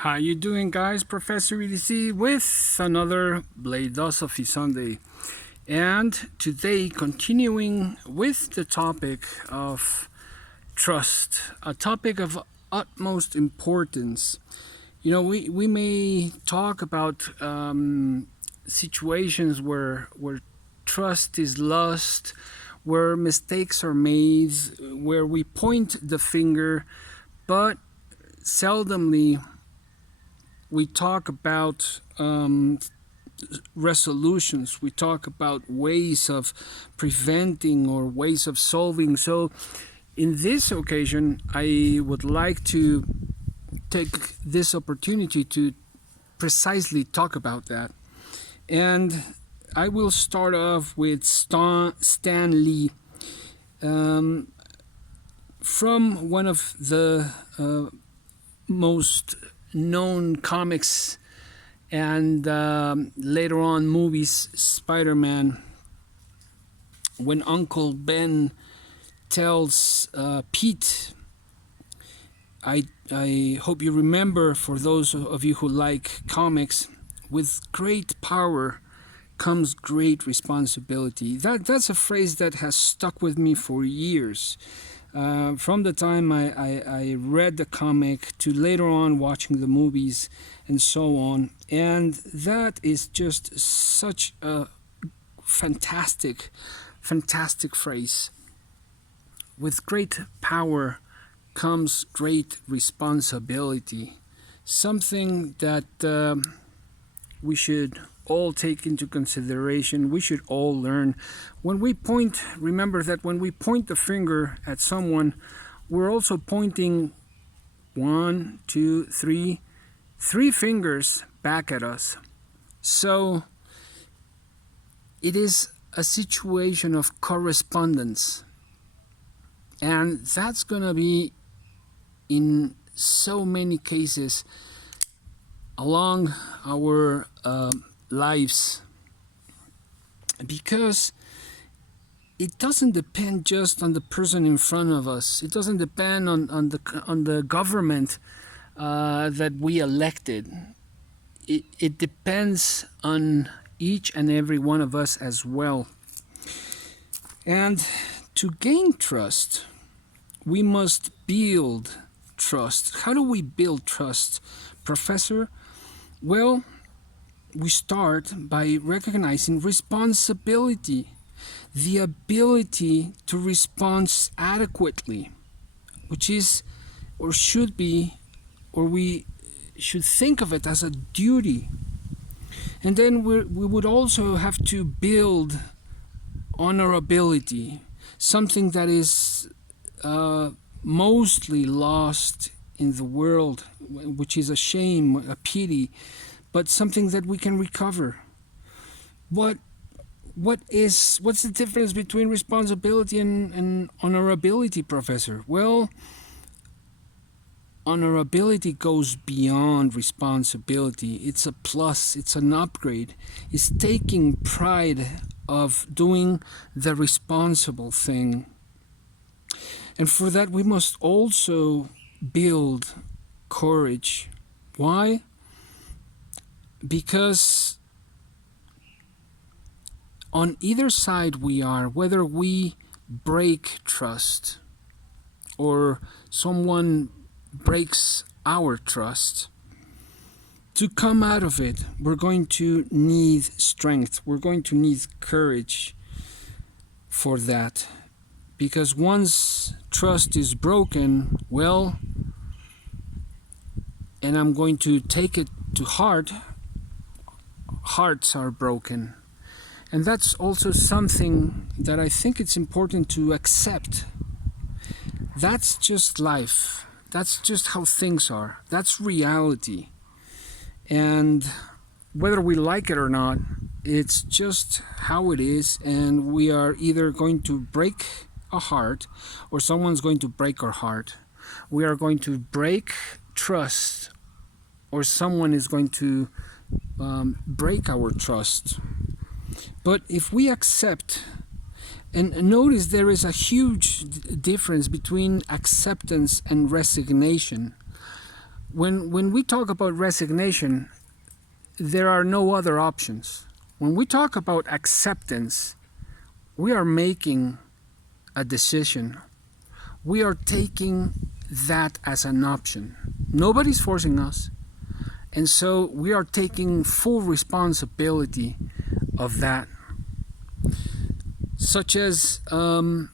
How you doing, guys? Professor EDC with another BLADE-OSOPHY Sunday. And today, continuing with the topic of trust, a topic of utmost importance. You know, we may talk about situations where trust is lost, where mistakes are made, where we point the finger, but seldomly we talk about resolutions. We talk about ways of preventing or ways of solving. So in this occasion, I would like to take this opportunity to precisely talk about that. And I will start off with Stan Lee, from one of the most known comics and later on movies, Spider-Man, when Uncle Ben tells Pete, I hope you remember, for those of you who like comics, with great power comes great responsibility. That's a phrase that has stuck with me for years. From the time I read the comic to later on watching the movies and so on. And that is just such a fantastic phrase. With great power comes great responsibility. Something that we should all take into consideration, we should all learn. When we point, remember that when we point the finger at someone, we're also pointing three fingers back at us. So it is a situation of correspondence, and that's gonna be in so many cases along our lives, because it doesn't depend just on the person in front of us. It doesn't depend on the government that we elected. It depends on each and every one of us as well. And to gain trust, we must build trust. How do we build trust, Professor? Well, we start by recognizing responsibility, the ability to respond adequately, which is, or should be, or we should think of it as a duty. And then we would also have to build honorability, something that is mostly lost in the world, which is a shame, a pity, but something that we can recover. What's the difference between responsibility and honorability, Professor? Well, honorability goes beyond responsibility. It's a plus, it's an upgrade. It's taking pride of doing the responsible thing. And for that, we must also build courage. Why? Because on either side we are, whether we break trust or someone breaks our trust, to come out of it, we're going to need strength. We're going to need courage for that. Because once trust is broken, well, and I'm going to take it to heart, hearts are broken. And that's also something that I think it's important to accept. That's just life. That's just how things are. That's reality. And whether we like it or not, it's just how it is. And we are either going to break a heart or someone's going to break our heart. We are going to break trust or someone is going to break our trust. But if we accept, and notice there is a huge difference between acceptance and resignation. when we talk about resignation, there are no other options. When we talk about acceptance, we are making a decision. We are taking that as an option. Nobody's forcing us. And so we are taking full responsibility of that. Such as Ben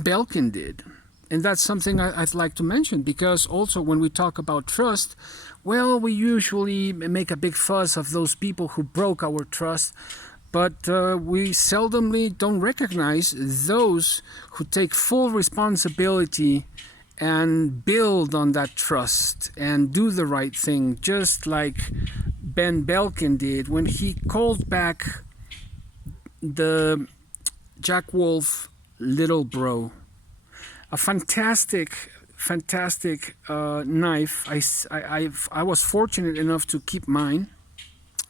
Belkin did. And that's something I'd like to mention, because also when we talk about trust, well, we usually make a big fuss of those people who broke our trust, but we seldomly don't recognize those who take full responsibility and build on that trust and do the right thing, just like Ben Belkin did when he called back the Jack Wolf Little Bro. A fantastic knife. I was fortunate enough to keep mine,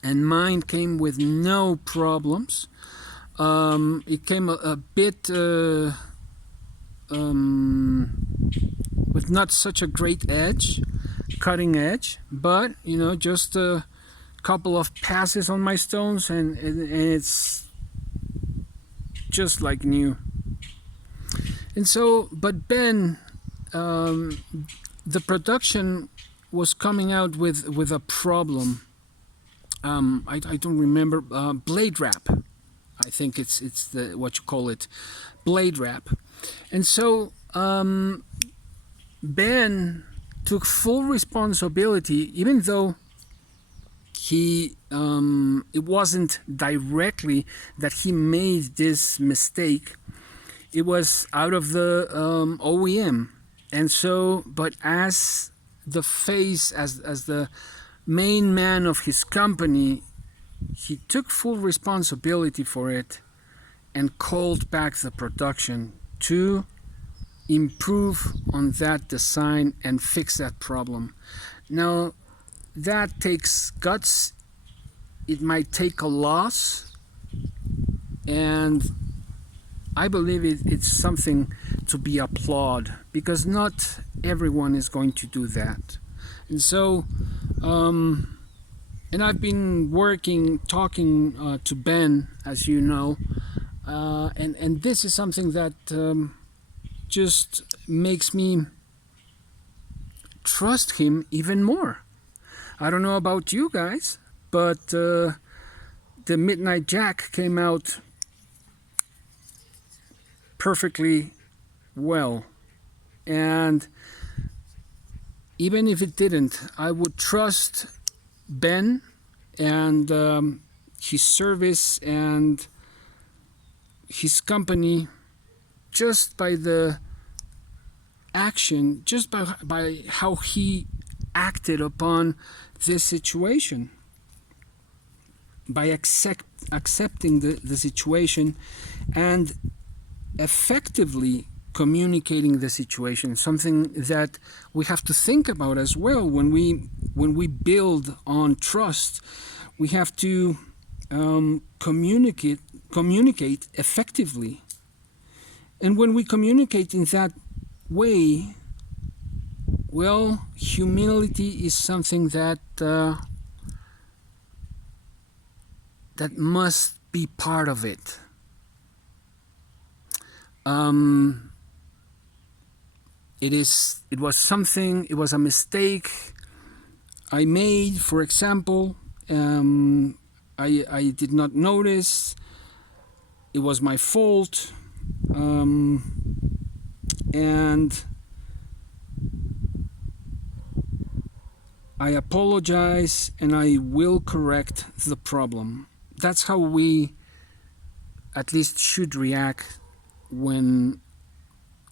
and mine came with no problems. It came a bit with not such a great edge, cutting edge, but just a couple of passes on my stones, and it's just like new. And so, but Ben, the production was coming out with a problem. I don't remember. Blade wrap. I think it's the what you call it, blade wrap. And so Ben took full responsibility, even though he it wasn't directly that he made this mistake. It was out of the OEM. And so, but as the face, as the main man of his company, he took full responsibility for it and called back the production to improve on that design and fix that problem. Now, that takes guts. It might take a loss, and I believe it's something to be applauded, because not everyone is going to do that. And so, and I've been talking to Ben, as you know, and this is something that just makes me trust him even more. I don't know about you guys, but the Midnight Jack came out perfectly well, and even if it didn't, I would trust Ben and his service and his company just by the action, just by how he acted upon this situation, by accepting the situation and effectively communicating the situation. Something that we have to think about as well when we build on trust. We have to communicate effectively, and when we communicate in that way, well, humility is something that that must be part of it. It was a mistake I made. For example, I did not notice. It was my fault, and I apologize, and I will correct the problem. That's how we at least should react when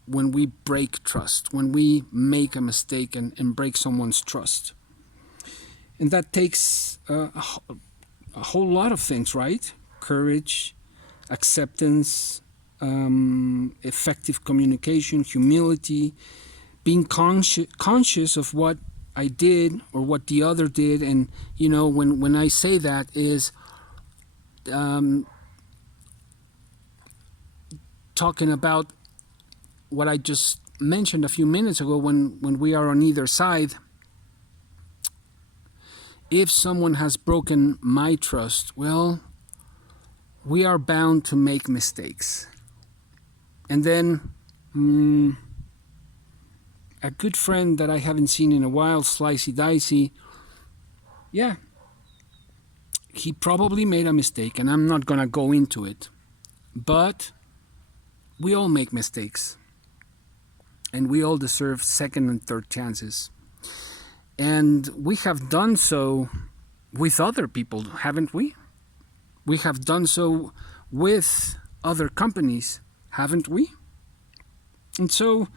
we break trust, when we make a mistake and break someone's trust. And that takes a whole lot of things, right? Courage, acceptance, effective communication, humility, being conscious of what I did or what the other did. And, when I say that is talking about what I just mentioned a few minutes ago, when we are on either side, if someone has broken my trust, well, we are bound to make mistakes. And then a good friend that I haven't seen in a while, Slicey Dicey, yeah, he probably made a mistake, and I'm not going to go into it. But we all make mistakes, and we all deserve second and third chances. And we have done so with other people, haven't we? We have done so with other companies, haven't we? And so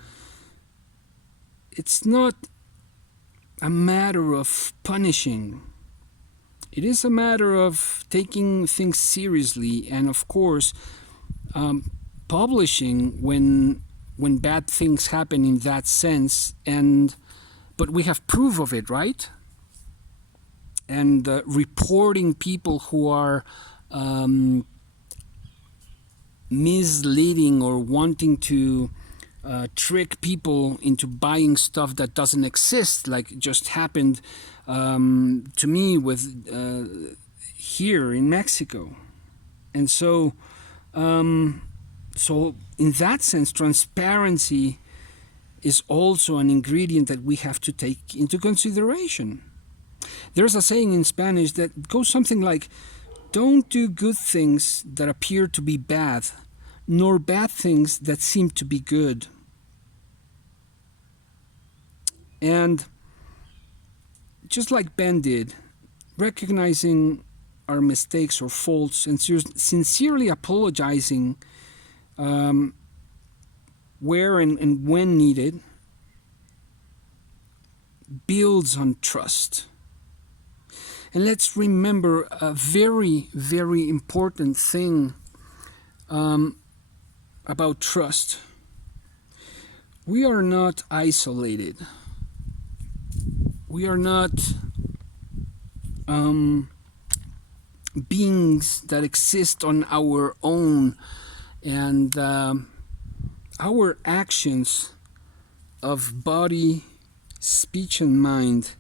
it's not a matter of punishing. It is a matter of taking things seriously, and of course, publishing when bad things happen in that sense. But we have proof of it, right? And reporting people who are misleading or wanting to trick people into buying stuff that doesn't exist, like just happened to me with here in Mexico. And so in that sense, transparency is also an ingredient that we have to take into consideration. There's a saying in Spanish that goes something like, don't do good things that appear to be bad, nor bad things that seem to be good. And just like Ben did, recognizing our mistakes or faults and sincerely apologizing where and when needed builds on trust. And let's remember a very, very important thing about trust. We are not isolated. We are not beings that exist on our own, and our actions of body, speech, and mind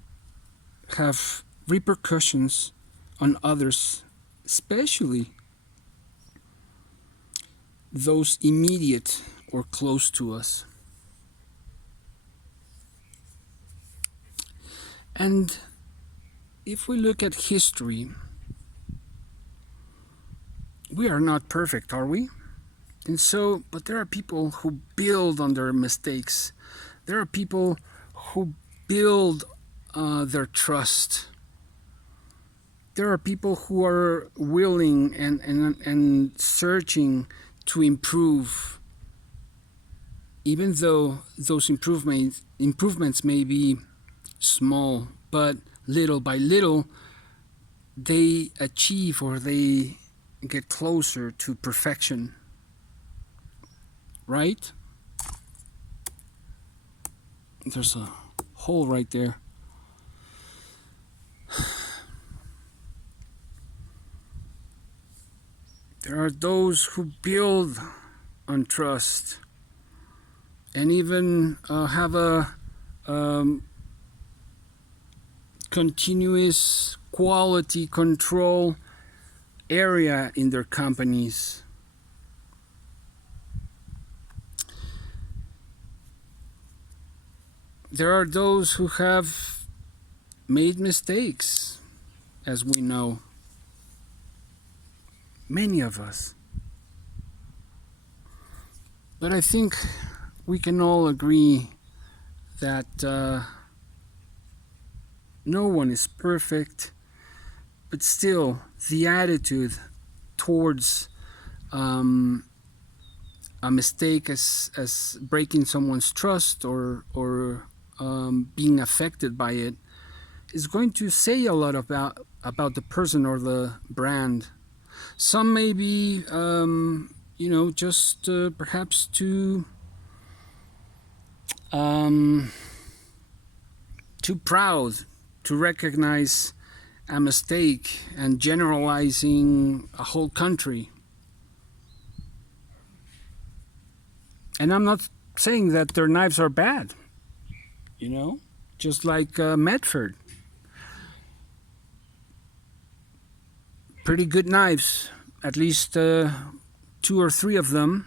have repercussions on others, especially those immediate or close to us. And if we look at history, we are not perfect, are we? And so, but there are people who build on their mistakes. There are people who build their trust. There are people who are willing and searching to improve, even though those improvements may be small, but little by little they achieve or they get closer to perfection. Right? There's a hole right there. There are those who build on trust and even have a continuous quality control area in their companies. There are those who have made mistakes, as we know. Many of us. But I think we can all agree that no one is perfect, but still the attitude towards a mistake as breaking someone's trust or being affected by it is going to say a lot about the person or the brand. Some may be, just perhaps too proud to recognize a mistake and generalizing a whole country. And I'm not saying that their knives are bad, just like Medford. pretty good knives, at least 2 or 3 of them,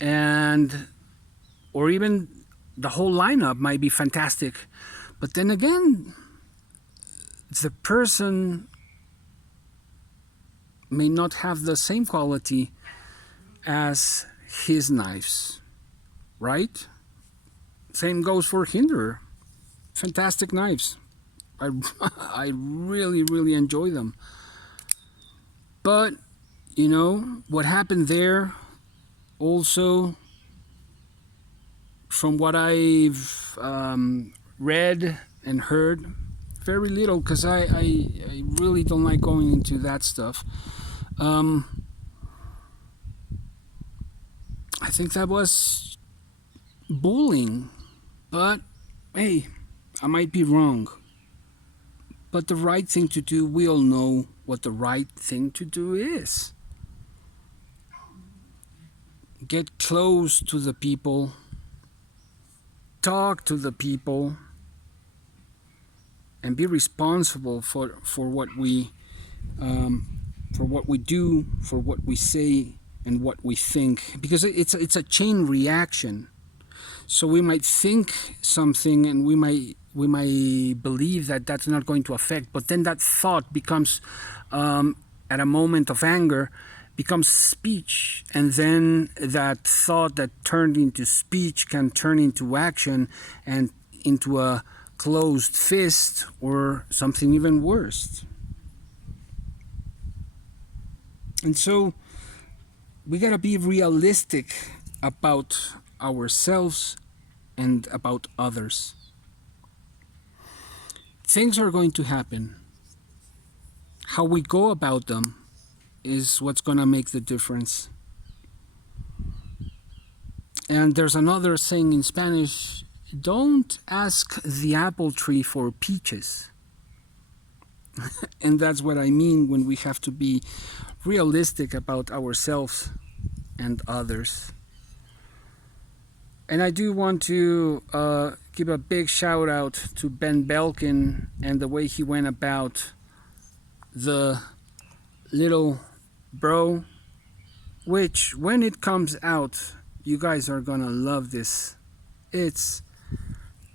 and or even the whole lineup might be fantastic. But then again, the person may not have the same quality as his knives, right? Same goes for Hinderer. Fantastic knives. I really, really enjoy them. But, you know, what happened there also, from what I've read and heard, very little, because I really don't like going into that stuff. I think that was bullying, but hey, I might be wrong. But the right thing to do, we all know what the right thing to do is. Get close to the people, talk to the people, and be responsible for what we do, for what we say, and what we think, because it's a chain reaction. So we might think something, and we might believe that that's not going to affect, but then that thought becomes, at a moment of anger, becomes speech, and then that thought that turned into speech can turn into action and into a closed fist or something even worse. And so we gotta be realistic about ourselves and about others. Things are going to happen. How we go about them is what's gonna make the difference. And there's another saying in Spanish: don't ask the apple tree for peaches. And that's what I mean when we have to be realistic about ourselves and others. And I do want to give a big shout out to Ben Belkin and the way he went about the little bro, which when it comes out, you guys are gonna love this. It's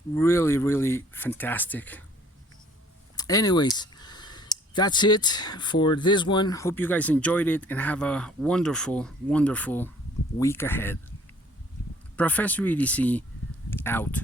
really, really fantastic. Anyways, that's it for this one. Hope you guys enjoyed it and have a wonderful, wonderful week ahead. Professor EDC out.